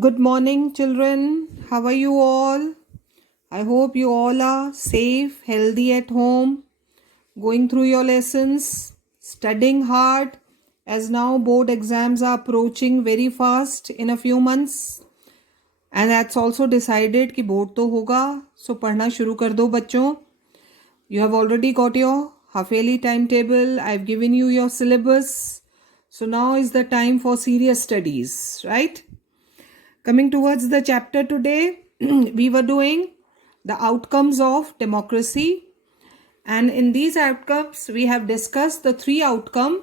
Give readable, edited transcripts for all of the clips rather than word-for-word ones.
Good morning, children. How are you all? I hope you all are safe, healthy at home, going through your lessons, studying hard, as now board exams are approaching very fast in a few months. And that's also decided कि board तो होगा, so पढ़ना शुरू कर दो बच्चों. You have already got your half-yearly timetable. I've given you your syllabus. So now is the time for serious studies, right? Coming towards the chapter today, we were doing the outcomes of democracy. And in these outcomes, we have discussed the three outcomes: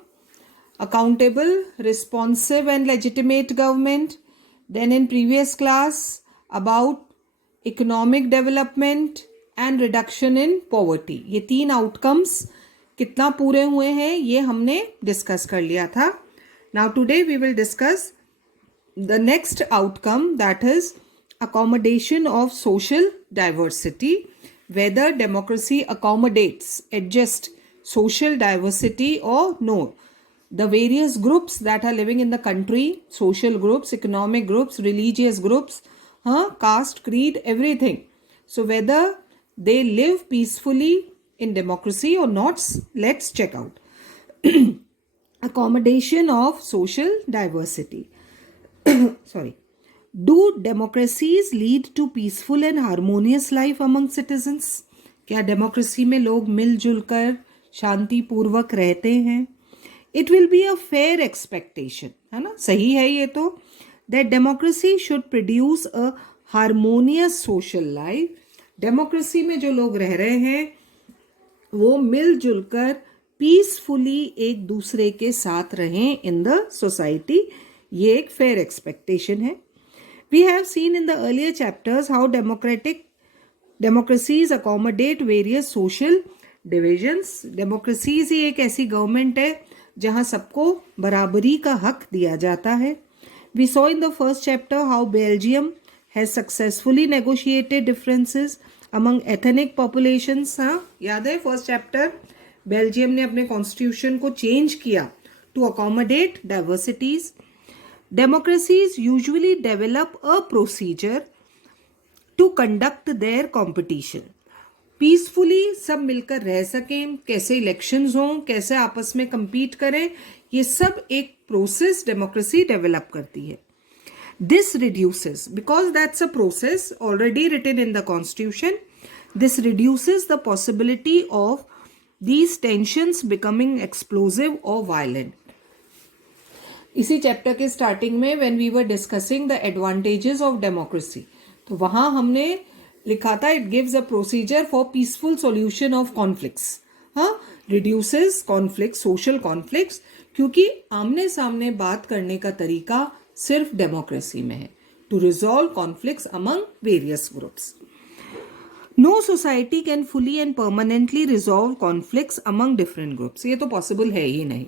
accountable, responsive and legitimate government. Then in previous class, about economic development and reduction in poverty. ये तीन outcomes कितना पूरे हुए हैं ये हमने discuss कर लिया था. Now today we will discuss the next outcome, that is accommodation of social diversity, whether democracy accommodates, adjusts social diversity or no. The various groups that are living in the country, social groups, economic groups, religious groups, caste, creed, everything. So whether they live peacefully in democracy or not, let's check out. Accommodation of social diversity. Sorry. Do democracies lead to peaceful and harmonious life among citizens? क्या democracy में लोग मिलजुल कर शांति पूर्वक रहते हैं? It will be a fair expectation, है ना? सही है ये तो, that democracy should produce a harmonious social life. Democracy में जो लोग रह रहे हैं वो मिलजुल कर पीसफुली एक दूसरे के साथ रहें इन द सोसाइटी. ये एक फेयर एक्सपेक्टेशन है. We have seen in the earlier chapters how democracies accommodate various social divisions. Democracies ही एक ऐसी गवर्नमेंट है जहां सबको बराबरी का हक दिया जाता है. We saw in the first chapter how Belgium has successfully negotiated differences among ethnic populations. याद है फर्स्ट चैप्टर, बेल्जियम ने अपने कॉन्स्टिट्यूशन को चेंज किया to accommodate diversities. Democracies usually develop a procedure to conduct their competition. Peacefully सब मिलकर रह सकें, कैसे इलेक्शंस हों, कैसे आपस में compete करें, ये सब एक प्रोसेस डेमोक्रेसी डेवलप करती है. This reduces, because that's a process already written in the constitution, this reduces the possibility of these tensions becoming explosive or violent. इसी चैप्टर के स्टार्टिंग में when we were discussing the advantages of democracy, तो वहां हमने लिखा था it gives a procedure for peaceful solution of conflicts. Reduces conflict, social conflicts, क्योंकि आमने सामने बात करने का तरीका सिर्फ डेमोक्रेसी में है. To resolve conflicts among various groups. No society can fully and permanently resolve conflicts among different groups. ये तो पॉसिबल है ही नहीं.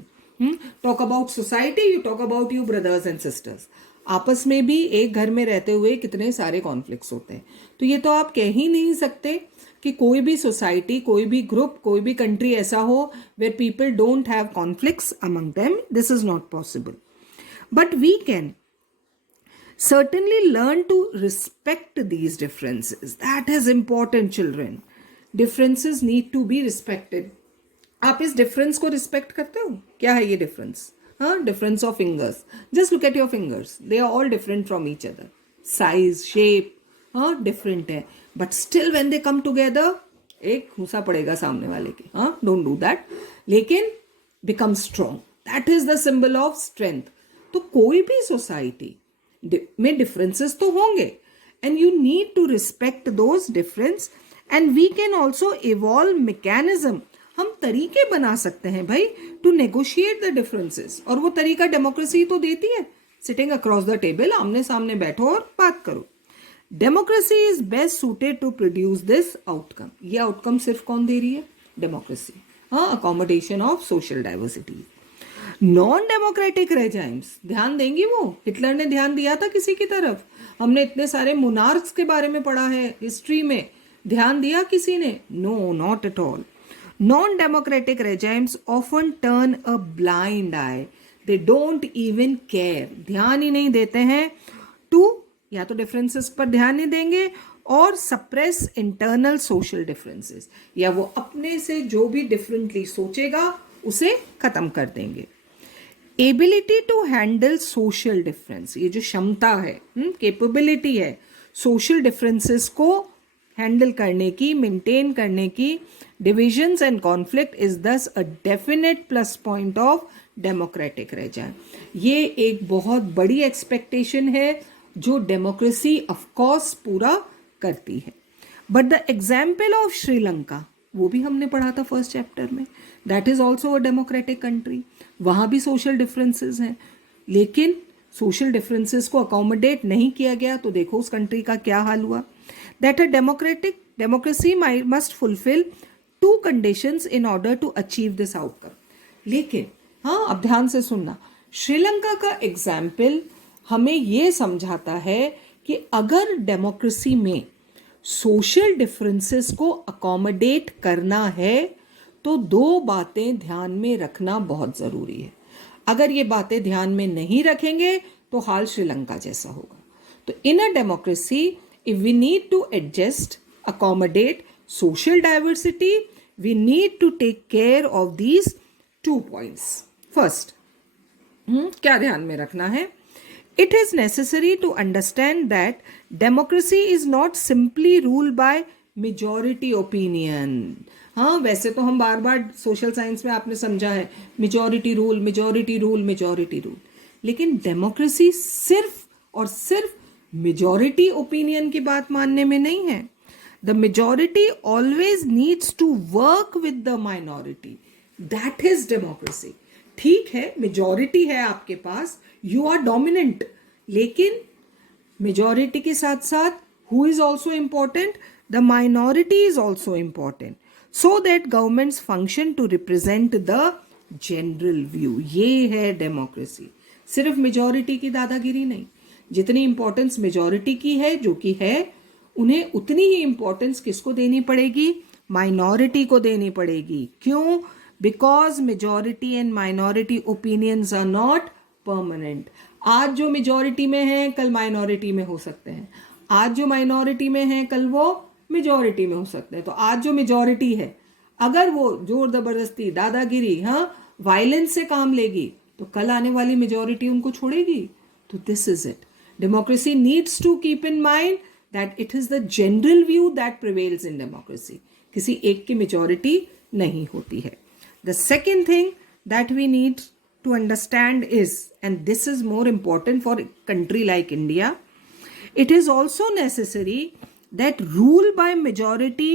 Talk about society, you talk about you brothers and sisters. आपस में भी एक घर में रहते हुए कितने सारे कॉन्फ्लिक्ट्स होते हैं. तो ये तो आप कह ही नहीं सकते कि कोई भी सोसाइटी, कोई भी ग्रुप, कोई भी कंट्री ऐसा हो where people don't have conflicts among them. This is not possible. But we can certainly learn to respect these differences. That is important, children. Differences need to be respected. आप इस difference को respect करते हो? क्या है ये difference? Difference of fingers. Just look at your fingers, they are all different from each other. Size, shape different है, but still when they come together एक घूसा पड़ेगा सामने वाले के. Don't do that. लेकिन become strong. That is the symbol of strength. तो कोई भी सोसाइटी में डिफरेंसेस तो होंगे and you need to respect those difference. And we can also evolve mechanism. हम तरीके बना सकते हैं भाई टू नेगोशिएट द डिफरेंसेस. और वो तरीका डेमोक्रेसी तो देती है. सिटिंग अक्रॉस द टेबल, आमने सामने बैठो और बात करो. Democracy is best suited to produce this outcome. ये आउटकम सिर्फ कौन दे रही है? Democracy. Accommodation of social diversity. Non democratic regimes, ध्यान देंगी वो? हिटलर ने ध्यान दिया था किसी की तरफ? हमने इतने सारे मोनार्क्स के बारे में पढ़ा है हिस्ट्री में. ध्यान दिया किसी ने? No, not at all. Non-democratic regimes often turn a blind eye. They don't even care. ध्यान ही नहीं देते हैं to या तो डिफरेंसेस पर ध्यान नहीं देंगे और सप्रेस इंटरनल सोशल डिफरेंसेस, या वो अपने से जो भी डिफरेंटली सोचेगा उसे खत्म कर देंगे। Ability to handle social difference, ये जो क्षमता है, कैपेबिलिटी है सोशल डिफरेंसेस को हैंडल करने की, मेंटेन करने की, divisions and conflict is thus a definite plus point of democratic region. ये एक बहुत बड़ी एक्सपेक्टेशन है जो डेमोक्रेसी ऑफकोर्स पूरा करती है। But the example of Sri Lanka, वो भी हमने पढ़ा था फर्स्ट चैप्टर में, that is also a democratic country. वहाँ भी सोशल डिफरेंसेस हैं, लेकिन सोशल डिफरेंसेस को अकोमोडेट नहीं किया गया, तो देखो उस कंट्री का क्या हाल हुआ। That a democracy must fulfil two conditions in order to achieve this outcome. लेकिन हाँ, अब ध्यान से सुनना, श्रीलंका का एग्जाम्पल हमें ये समझाता है कि अगर डेमोक्रेसी में सोशल डिफरेंसेस को अकोमोडेट करना है तो दो बातें ध्यान में रखना बहुत ज़रूरी है। अगर ये बातें ध्यान में नहीं रखेंगे तो हाल श्रीलंका जैसा होगा। तो in a democracy if we need to adjust, accommodate social diversity, we need to take care of these 2 points. First, क्या ध्यान में रखना है? It is necessary to understand that democracy is not simply ruled by majority opinion. हाँ, वैसे तो हम बार बार social science में आपने समझा है majority rule, majority rule, majority rule, लेकिन डेमोक्रेसी सिर्फ और सिर्फ मेजॉरिटी ओपिनियन की बात मानने में नहीं है। The majority always needs to work with the minority, that is democracy. ठीक है, मेजॉरिटी है आपके पास, यू आर डोमिनेंट, लेकिन मेजॉरिटी के साथ साथ who is also important? The minority is also important, so that governments function to represent the general view. ये है डेमोक्रेसी, सिर्फ मेजॉरिटी की दादागिरी नहीं। जितनी इंपॉर्टेंस मेजॉरिटी की है, जो कि है, उन्हें उतनी ही इंपॉर्टेंस किसको देनी पड़ेगी? माइनॉरिटी को देनी पड़ेगी। क्यों? Because majority and minority opinions are not permanent. आज जो मेजॉरिटी में है कल माइनॉरिटी में हो सकते हैं, आज जो माइनॉरिटी में है कल वो मेजॉरिटी में हो सकते हैं। तो आज जो मेजॉरिटी है, अगर वो जोर जबरदस्ती, दादागिरी, हाँ, वायलेंस से काम लेगी, तो कल आने वाली मेजॉरिटी उनको छोड़ेगी। तो this is it, democracy needs to keep in mind that it is the general view that prevails in democracy. किसी एक की मेजॉरिटी नहीं होती है। The second thing that we need to understand is, and this is more important for a country like India, it is also necessary that rule by majority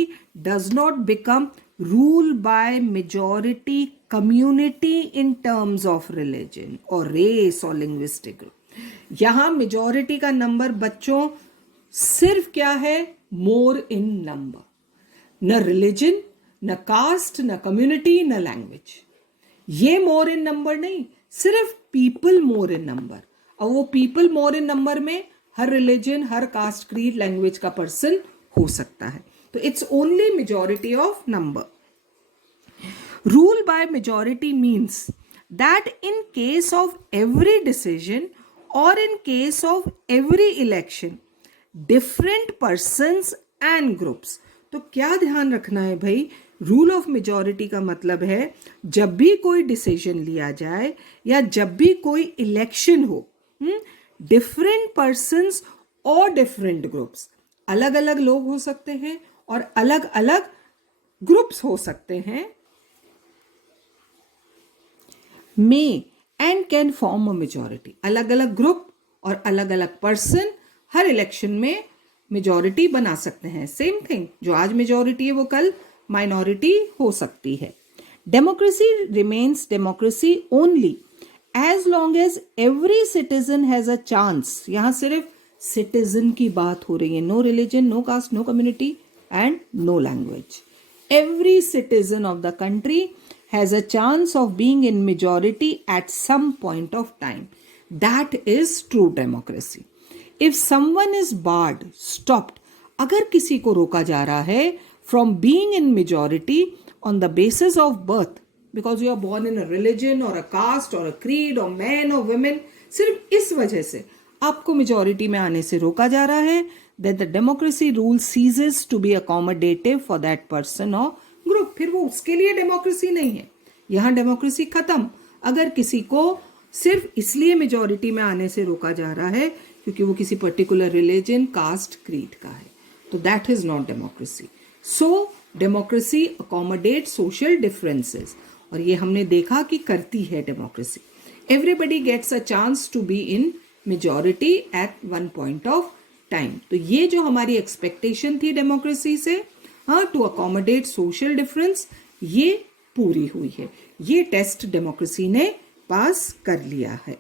does not become rule by majority community in terms of religion or race or linguistic group. यहाँ majority का number बच्चों सिर्फ क्या है? more in number, न religion, न cast, न community, न लैंग्वेज। ये मोर इन नंबर नहीं, सिर्फ पीपल मोर इन नंबर। और वो पीपल मोर इन नंबर में हर रिलीजन, हर कास्ट, क्रीड, लैंग्वेज का पर्सन हो सकता है। तो it's only majority of number. Rule by majority means that in case of every decision और in case of every election, different persons and groups. तो क्या ध्यान रखना है भाई? रूल ऑफ मेजॉरिटी का मतलब है जब भी कोई डिसीजन लिया जाए या जब भी कोई इलेक्शन हो, डिफरेंट पर्सन्स और डिफरेंट ग्रुप्स, अलग अलग लोग हो सकते हैं और अलग अलग ग्रुप्स हो सकते हैं, may and can form a majority. अलग अलग ग्रुप और अलग अलग पर्सन हर इलेक्शन में मेजॉरिटी बना सकते हैं। सेम थिंग, जो आज मेजॉरिटी है वो कल माइनॉरिटी हो सकती है। Democracy remains democracy only as long as every citizen has a chance. यहां सिर्फ सिटीजन की बात हो रही है, no religion, no caste, no community and no language. Every citizen of the country has a chance of being in majority at some point of time. That is true democracy. If someone is barred, stopped, अगर किसी को रोका जा रहा है from being in majority on the basis of birth, because you are born in a religion और a caste और a creed और मैन और वुमेन, सिर्फ इस वजह से आपको मेजॉरिटी में आने से रोका जा रहा है, that the democracy rule ceases to be accommodative for that person or group. फिर वो उसके लिए डेमोक्रेसी नहीं है, यहाँ डेमोक्रेसी खत्म अगर किसी को सिर्फ इसलिए मेजॉरिटी में आने से रोका जा रहा है क्योंकि वो किसी पर्टिकुलर रिलीजन, कास्ट, क्रीड का है, तो that is not democracy. So democracy accommodate social differences, और ये हमने देखा कि करती है democracy. Everybody gets a chance to be in majority at one point of time. तो ये जो हमारी एक्सपेक्टेशन थी डेमोक्रेसी से, हाँ, टू अकोमोडेट सोशल डिफरेंस, ये पूरी हुई है. ये टेस्ट डेमोक्रेसी ने पास कर लिया है.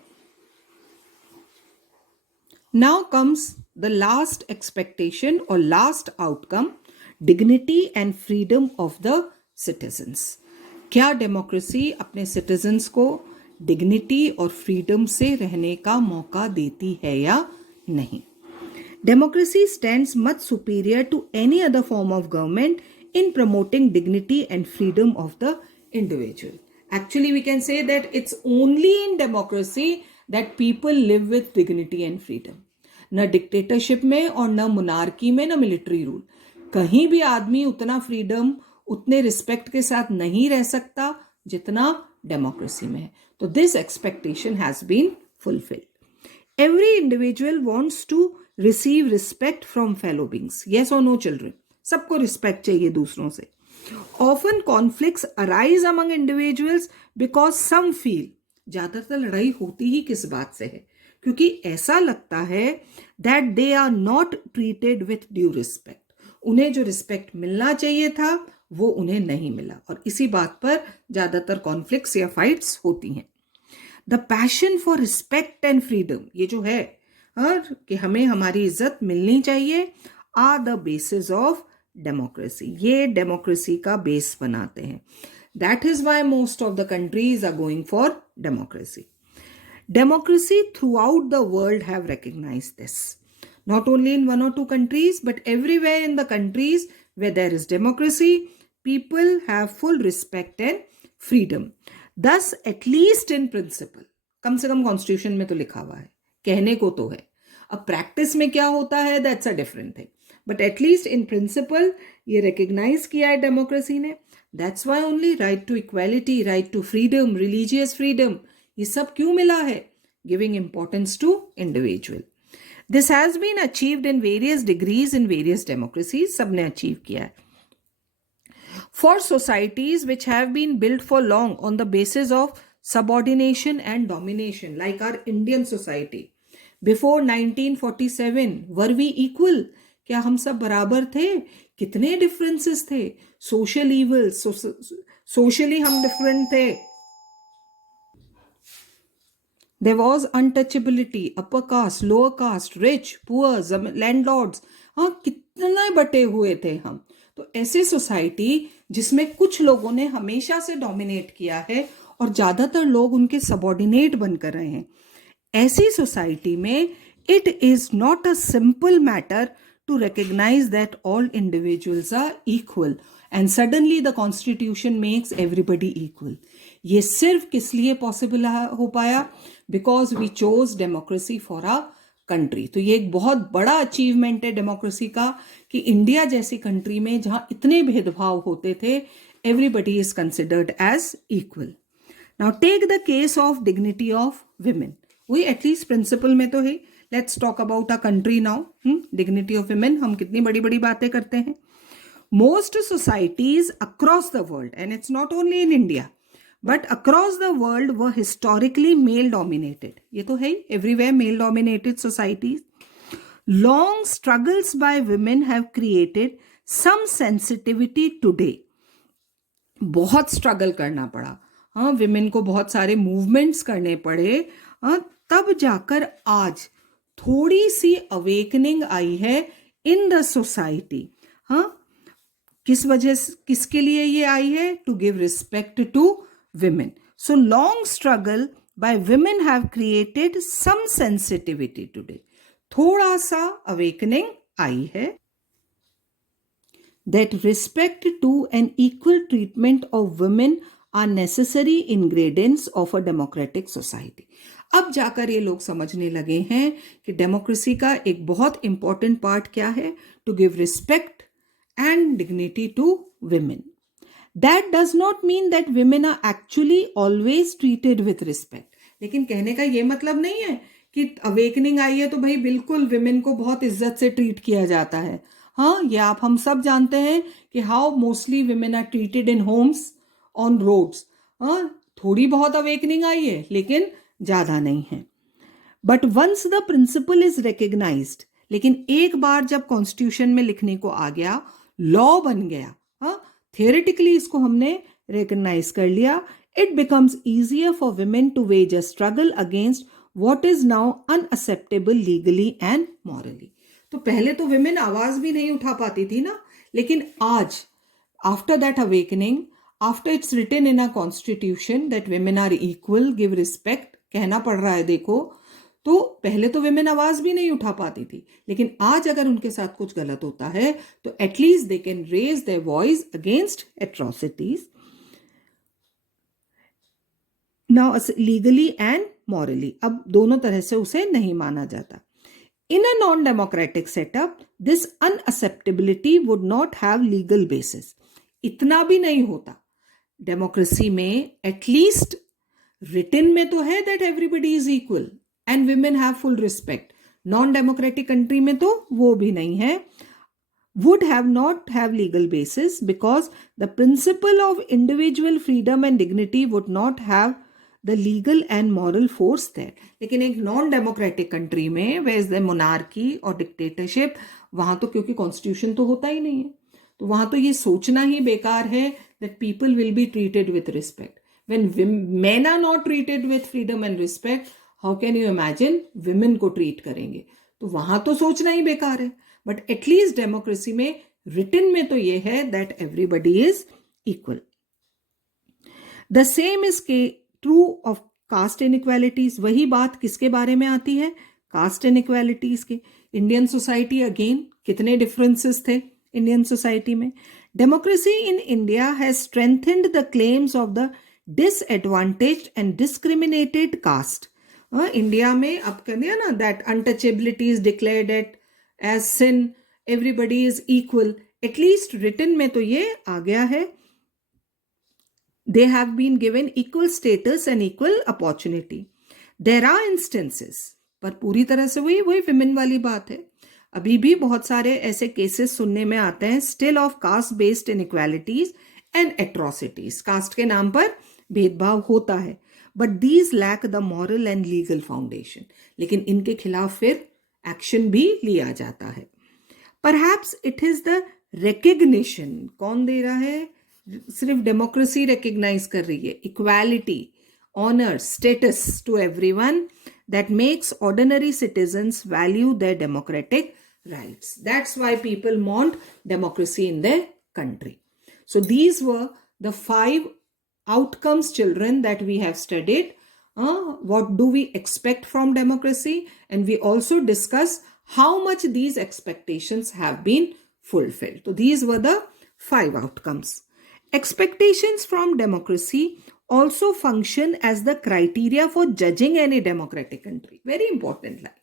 Now comes the last expectation और last outcome, dignity and freedom of the citizens. क्या डेमोक्रेसी अपने सिटीजन्स को डिग्निटी और फ्रीडम से रहने का मौका देती है या नहीं? Democracy stands much superior to any other form of government in promoting dignity and freedom of the individual. Actually, we can say that it's only in democracy that people live with dignity and freedom. न dictatorship में और न monarchy में, न military rule, कहीं भी आदमी उतना फ्रीडम, उतने रिस्पेक्ट के साथ नहीं रह सकता जितना डेमोक्रेसी में है. तो this expectation has been fulfilled. Every individual wants to receive respect from fellow beings. Yes or no, children? सबको रिस्पेक्ट चाहिए दूसरों से. Often conflicts arise among individuals because some feel, ज्यादातर लड़ाई होती ही किस बात से है? क्योंकि ऐसा लगता है that they are not treated with due respect. उन्हें जो रिस्पेक्ट मिलना चाहिए था वो उन्हें नहीं मिला, और इसी बात पर ज्यादातर कॉन्फ्लिक्ट्स या फाइट्स होती हैं. The passion for respect and freedom, ये जो है और कि हमें हमारी इज्जत मिलनी चाहिए, are the basis of democracy. ये डेमोक्रेसी का बेस बनाते हैं. That is why most of the countries are going for democracy. Democracy throughout the world have recognised this, not only in one or two countries but everywhere in the countries where there is democracy, people have full respect and freedom. Thus, at least in principle, कम से कम constitution में तो लिखा हुआ है, कहने को तो है. अब प्रैक्टिस में क्या होता है, that's a different thing, but at least in principle ये रिकग्नाइज किया है डेमोक्रेसी ने. That's why only right to equality, right to freedom, religious freedom, ये सब क्यों मिला है? Giving importance to individual. This has been achieved in various degrees in various democracies. सबने अचीव किया है. For societies which have been built for long on the basis of subordination and domination, like our Indian society, before 1947, were we equal? क्या हम सब बराबर थे? कितने differences थे? Social evils, socially हम different थे. There was untouchability, upper caste, lower caste, rich, poor, landlords, हाँ कितने बटे हुए थे हम. तो ऐसे सोसाइटी जिसमें कुछ लोगों ने हमेशा से डोमिनेट किया है और ज़्यादातर लोग उनके सबॉर्डिनेट बनकर रहे हैं, ऐसी सोसाइटी में it is not a simple matter to recognize that all individuals are equal and suddenly the constitution makes everybody equal. ये सिर्फ किस लिए पॉसिबल हो पाया? Because we chose democracy for a country. तो ये एक बहुत बड़ा अचीवमेंट है डेमोक्रेसी का कि इंडिया जैसी कंट्री में जहां इतने भेदभाव होते थे, everybody is considered as equal. Now take the case of dignity of women. वही एटलीस्ट प्रिंसिपल में तो है. Let's talk about a country now. Dignity of women, हम कितनी बड़ी बड़ी बातें करते हैं. Most societies across the world, and it's not only in India but across the world were historically male dominated. ये तो है ही, everywhere male dominated societies. Long struggles by women have created some sensitivity today. बहुत struggle करना पड़ा, हाँ, women को बहुत सारे मूवमेंट्स करने पड़े, हाँ, तब जाकर आज थोड़ी सी अवेकनिंग आई है इन द सोसाइटी. हाँ, किस वजह से, किसके लिए ये आई है? To give respect to women. So long struggle by women have created some sensitivity today. थोड़ा सा awakening आई है. That respect to and equal treatment of women are necessary ingredients of a democratic society. अब जाकर ये लोग समझने लगे हैं कि डेमोक्रेसी का एक बहुत इंपॉर्टेंट पार्ट क्या है, to give respect and dignity to women. That does not mean that women are actually always treated with respect. लेकिन कहने का ये मतलब नहीं है कि अवेकनिंग आई है तो भाई बिल्कुल विमेन को बहुत इज्जत से ट्रीट किया जाता है. हाँ, ये हम सब जानते हैं कि how mostly women are treated in homes, on roads. हाँ, थोड़ी बहुत अवेकनिंग आई है लेकिन ज्यादा नहीं है. But once the principle is recognised, लेकिन एक बार जब कॉन्स्टिट्यूशन में लिखने को आ गया, लॉ बन गया, हाँ, थियोरेटिकली इसको हमने रिकग्नाइज कर लिया, it becomes easier for women to wage a struggle against what is now unacceptable legally and morally. तो पहले तो विमेन आवाज भी नहीं उठा पाती थी ना, लेकिन आज after that awakening, after it's written in a constitution that women are equal, give respect, कहना पड़ रहा है. देखो, तो पहले तो विमेन आवाज भी नहीं उठा पाती थी, लेकिन आज अगर उनके साथ कुछ गलत होता है तो at least they can raise their voice against atrocities. Now legally and morally, अब दोनों तरह से उसे नहीं माना जाता. In a non-democratic setup, this unacceptability would not have legal basis. इतना भी नहीं होता. डेमोक्रेसी में एटलीस्ट रिटन में तो है that everybody is equal and women have full respect. Non democratic country में तो वो भी नहीं है. would have not have legal basis because the principle of individual freedom and dignity would not have the legal and moral force there. लेकिन एक non democratic country में where is the monarchy और डिक्टेटरशिप, वहां तो क्योंकि constitution तो होता ही नहीं है, तो वहां तो ये सोचना ही बेकार है that people will be treated with respect. When men are not treated with freedom and respect, how can you imagine women को treat करेंगे? तो वहां तो सोचना ही बेकार है. बट एटलीस्ट डेमोक्रेसी में रिटन में तो ये है that everybody is equal. The same is true of caste inequalities. वही बात किसके बारे में आती है? कास्ट इनइक्वालिटीज के. इंडियन सोसाइटी अगेन कितने डिफरेंसेस थे इंडियन सोसाइटी में. Democracy in India has strengthened the claims of the disadvantaged and discriminated caste. India में अब कर दिया ना that untouchability is declared at as sin, everybody is equal. At least written में तो ये आ गया है. They have been given equal status and equal opportunity. There are instances, पर पूरी तरह से वही women वाली बात है. अभी भी बहुत सारे ऐसे केसेस सुनने में आते हैं still of caste based inequalities and atrocities. Caste के नाम पर भेदभाव होता है, but these lack the moral and legal foundation. लेकिन इनके खिलाफ फिर एक्शन भी लिया जाता है. Perhaps it is the recognition. कौन दे रहा है? सिर्फ डेमोक्रेसी रिकग्नाइज कर रही है. Equality, honour, status to everyone that makes ordinary citizens value their democratic rights. That's why people want democracy in their country. So these were the 5 outcomes, children, that we have studied. What do we expect from democracy? And we also discuss how much these expectations have been fulfilled. So these were the 5 outcomes. Expectations from democracy also function as the criteria for judging any democratic country. Very important line.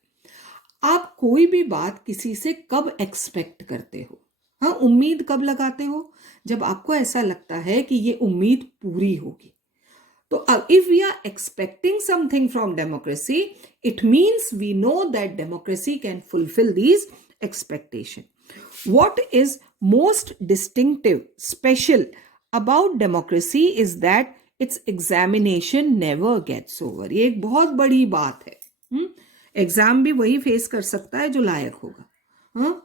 आप कोई भी बात किसी से कब expect करते हो? हाँ, उम्मीद कब लगाते हो? जब आपको ऐसा लगता है कि ये उम्मीद पूरी होगी. तो अब if we are expecting something from democracy, it means we know that democracy can fulfill these expectations. What is most distinctive, special about democracy is that its examination never gets over. ये एक बहुत बड़ी बात है. Exam भी वही face कर सकता है जो लायक होगा. हाँ,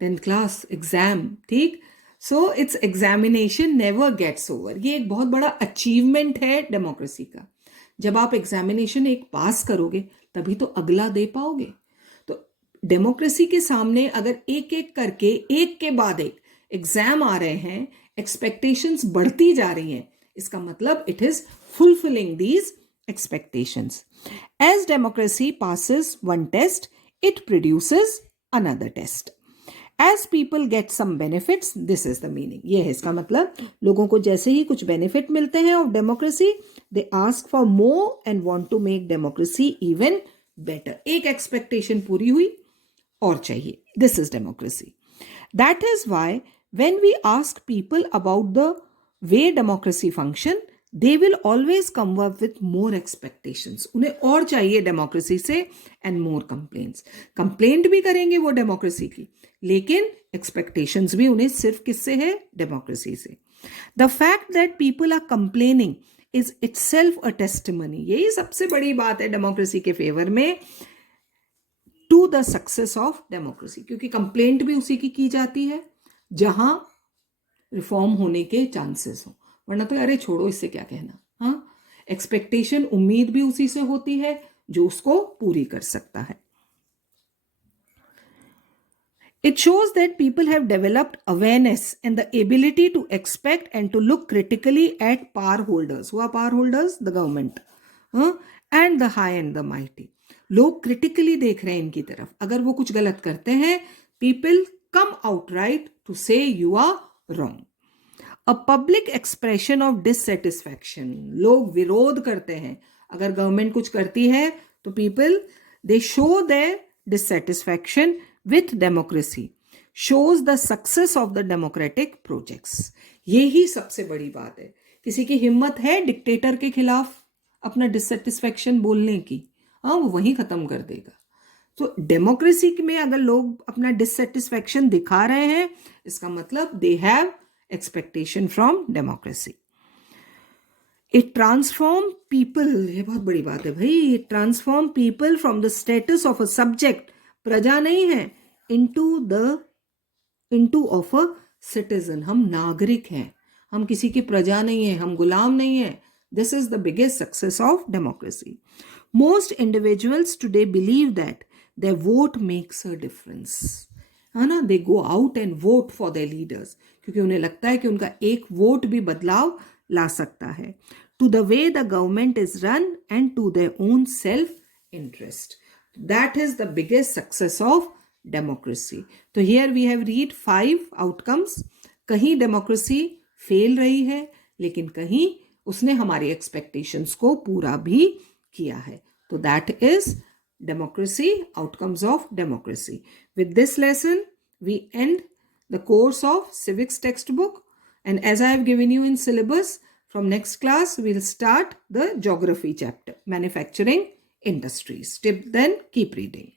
10th क्लास एग्जाम, ठीक. So it's examination never gets over. ये एक बहुत बड़ा अचीवमेंट है डेमोक्रेसी का. जब आप एग्जामिनेशन एक पास करोगे तभी तो अगला दे पाओगे. तो डेमोक्रेसी के सामने अगर एक एक करके एक के बाद एक एग्जाम आ रहे हैं, एक्सपेक्टेशंस बढ़ती जा रही हैं, इसका मतलब it is fulfilling these expectations. As democracy passes one test, it produces another test. As people get some benefits, this is the meaning. ये है इसका मतलब, लोगों को जैसे ही कुछ benefit मिलते हैं of democracy, they ask for more and want to make democracy even better. एक expectation पूरी हुई और चाहिए. This is democracy. That is why when we ask people about the way democracy function, they will always come up with more expectations. उन्हें और चाहिए democracy से and more complaints. Complaint भी करेंगे वो डेमोक्रेसी की, लेकिन एक्सपेक्टेशंस भी उन्हें सिर्फ किससे है? डेमोक्रेसी से. The fact that people are complaining is itself a testimony. यही सबसे बड़ी बात है डेमोक्रेसी के फेवर में to the success of democracy, क्योंकि कंप्लेंट भी उसी की जाती है जहां रिफॉर्म होने के चांसेस हो, वरना तो अरे छोड़ो इससे क्या कहना. हाँ, एक्सपेक्टेशन, उम्मीद भी उसी से होती है जो उसको पूरी कर सकता है. It shows that people have developed awareness and the ability to expect and to look critically at power holders. Who are power holders? The government. And the high and the mighty. लोग critically देख रहे हैं इनकी तरफ. अगर वो कुछ गलत करते हैं, people come outright to say you are wrong. A public expression of dissatisfaction. लोग विरोध करते हैं. अगर गवर्नमेंट कुछ करती है तो people they show their dissatisfaction with democracy, shows the success of the democratic projects. यही सबसे बड़ी बात है. किसी की हिम्मत है डिक्टेटर के खिलाफ अपना डिससेटिस्फैक्शन बोलने की? हाँ, वो वहीं खत्म कर देगा. तो डेमोक्रेसी में अगर लोग अपना डिससेटिस्फैक्शन दिखा रहे हैं, इसका मतलब they have expectation from democracy. It transform people, ये बहुत बड़ी बात है भाई, it transform people from the status of a subject, प्रजा नहीं है, इनटू ऑफ अ सिटीजन. हम नागरिक हैं, हम किसी की प्रजा नहीं है, हम गुलाम नहीं है. This is the biggest success of democracy. Most individuals today believe that their vote makes a difference. है ना, they go out and vote for their leaders, क्योंकि उन्हें लगता है कि उनका एक वोट भी बदलाव ला सकता है. To the way the government is run and to their own self-interest. That is the biggest success of democracy. तो here we have read 5 outcomes. कहीं डेमोक्रेसी फेल रही है, लेकिन कहीं उसने हमारी एक्सपेक्टेशंस को पूरा भी किया है. तो that is democracy, outcomes of democracy. With this lesson, we end the course of civics textbook. And as I have given you in syllabus, from next class, we'll start the geography chapter, manufacturing industries. Till then, keep reading.